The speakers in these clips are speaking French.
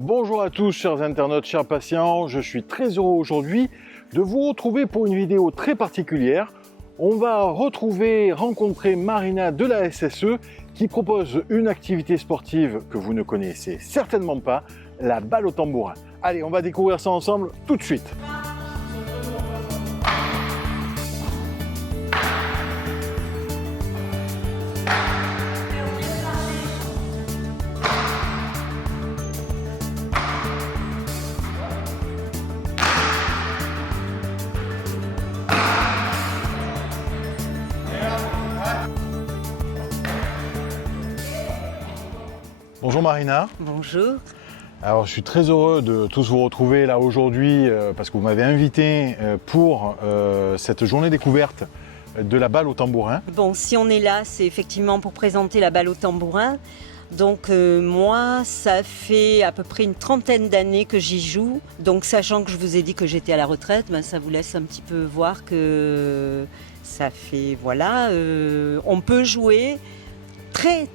Bonjour à tous chers internautes, chers patients, je suis très heureux aujourd'hui de vous retrouver pour une vidéo très particulière. On va rencontrer Marina de la SSE qui propose une activité sportive que vous ne connaissez certainement pas, la balle au tambourin. Allez, on va découvrir ça ensemble tout de suite. Bonjour Marina. Bonjour. Alors je suis très heureux de tous vous retrouver là aujourd'hui parce que vous m'avez invité pour cette journée découverte de la balle au tambourin. Bon, si on est là, c'est effectivement pour présenter la balle au tambourin. Donc moi, ça fait à peu près une trentaine d'années que j'y joue. Donc sachant que je vous ai dit que j'étais à la retraite, ben, ça vous laisse un petit peu voir que ça fait, voilà, on peut jouer très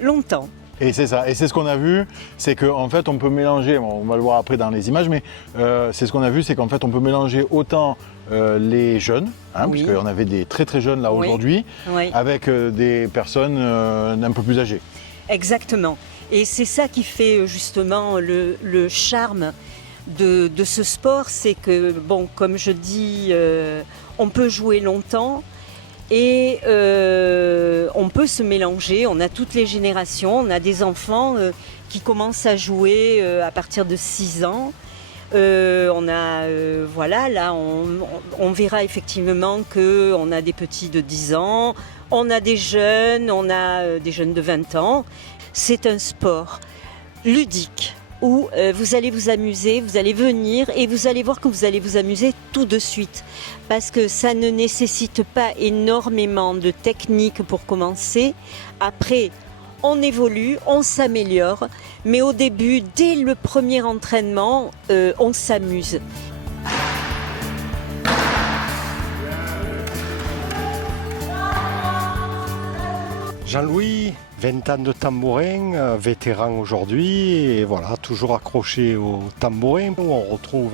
longtemps. Et c'est ça, et c'est ce qu'on a vu, c'est qu'en fait on peut mélanger, on va le voir après dans les images, mais c'est ce qu'on a vu, c'est qu'en fait on peut mélanger autant les jeunes, hein, Oui. puisqu'on avait des très jeunes là Oui. aujourd'hui, Oui. avec des personnes un peu plus âgées. Exactement. Et c'est ça qui fait justement le charme de ce sport, c'est que, bon, comme je dis, on peut jouer longtemps et on peut se mélanger. On a toutes les générations, on a des enfants qui commencent à jouer à partir de 6 ans. Voilà, là, on verra effectivement qu'on a des petits de 10 ans, on a des jeunes de 20 ans. C'est un sport ludique où vous allez vous amuser, vous allez venir et vous allez voir que vous allez vous amuser tout de suite. Parce que ça ne nécessite pas énormément de technique pour commencer. Après, on évolue, on s'améliore, mais au début, dès le premier entraînement, on s'amuse. Jean-Louis, 20 ans de tambourin, vétéran aujourd'hui, et voilà, toujours accroché au tambourin, où on retrouve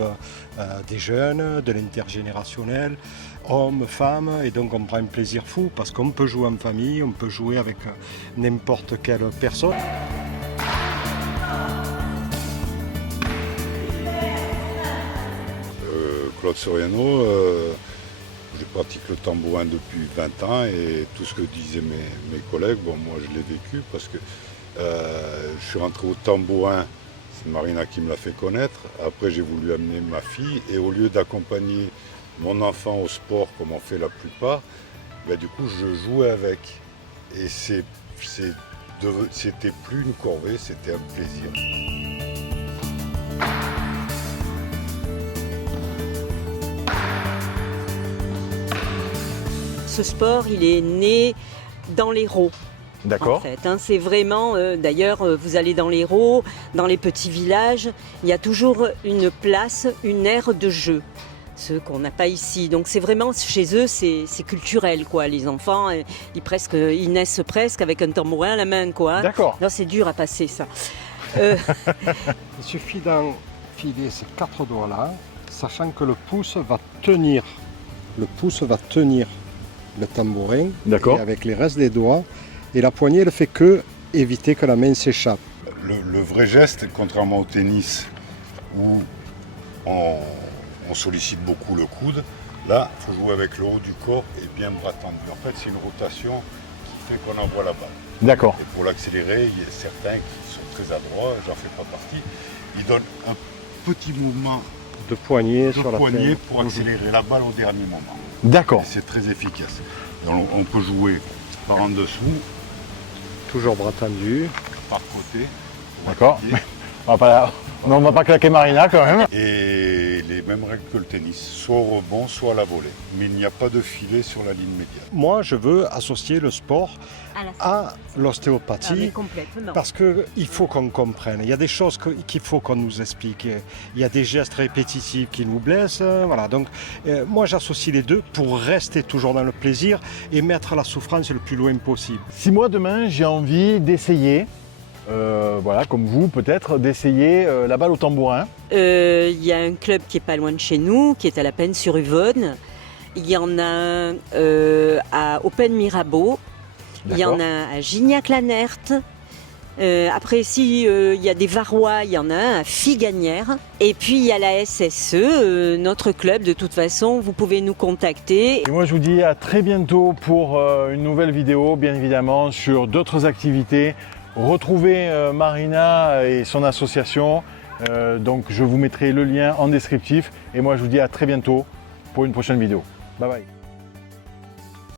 des jeunes, de l'intergénérationnel, hommes, femmes, et donc on prend un plaisir fou parce qu'on peut jouer en famille, on peut jouer avec n'importe quelle personne. Claude Soriano, je pratique le tambourin depuis 20 ans et tout ce que disaient mes collègues, bon, moi je l'ai vécu parce que je suis rentré au tambourin, c'est Marina qui me l'a fait connaître. Après j'ai voulu amener ma fille et au lieu d'accompagner mon enfant au sport comme on fait la plupart, ben, du coup je jouais avec et c'était plus une corvée, c'était un plaisir. Ce sport, il est né dans l'Hérault. En D'accord. fait, hein, c'est vraiment, d'ailleurs, vous allez dans l'Hérault, dans les petits villages, il y a toujours une place, une aire de jeu, ce qu'on n'a pas ici. Donc c'est vraiment, chez eux, c'est culturel, quoi. Les enfants, ils naissent presque avec un tambourin à la main, quoi. Hein. D'accord. Non, c'est dur à passer, ça. Il suffit d'enfiler ces 4 doigts-là, sachant que le pouce va tenir le tambourin. D'accord. Et avec les restes des doigts. Et la poignée ne fait que éviter que la main s'échappe. Le vrai geste, contrairement au tennis où on sollicite beaucoup le coude, là, il faut jouer avec le haut du corps et bien bras tendu. En fait, c'est une rotation qui fait qu'on envoie la balle. D'accord. Et pour l'accélérer, il y a certains qui sont très adroits, j'en fais pas partie, ils donnent un petit mouvement De poignée de sur la poignet poigne. pour accélérer la balle au dernier moment. D'accord. Et c'est très efficace. Donc, on peut jouer par en dessous, Toujours bras tendu. par côté. D'accord. pied. On va pas claquer Marina quand même. Et les mêmes règles que le tennis, soit au rebond, soit à la volée. Mais il n'y a pas de filet sur la ligne médiane. Moi, je veux associer le sport à l'ostéopathie. Ah, mais complètement. Parce qu'il faut qu'on comprenne. Il y a des choses qu'il faut qu'on nous explique. Il y a des gestes répétitifs qui nous blessent. Voilà. Donc, moi, j'associe les deux pour rester toujours dans le plaisir et mettre la souffrance le plus loin possible. Si moi demain j'ai envie d'essayer voilà, comme vous peut-être, d'essayer la balle au tambourin. Il y a un club qui est pas loin de chez nous, qui est à la Peine-sur-Yvonne. Il y en a un à Open Mirabeau. Il y en a un à Gignac-Lanert. Après, si il y a des Varois, il y en a un à Figanières. Et puis, il y a la SSE, notre club. De toute façon, vous pouvez nous contacter. Et moi, je vous dis à très bientôt pour une nouvelle vidéo, bien évidemment, sur d'autres activités. Retrouvez Marina et son association. Donc, je vous mettrai le lien en descriptif. Et moi, je vous dis à très bientôt pour une prochaine vidéo. Bye bye.